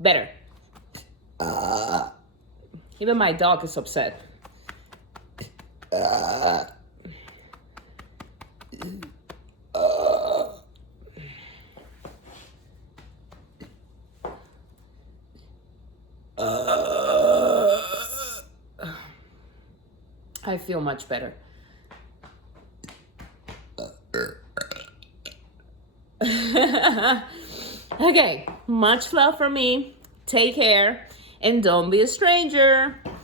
Better. Even my dog is upset. I feel much better. Okay, much love from me. Take care and don't be a stranger.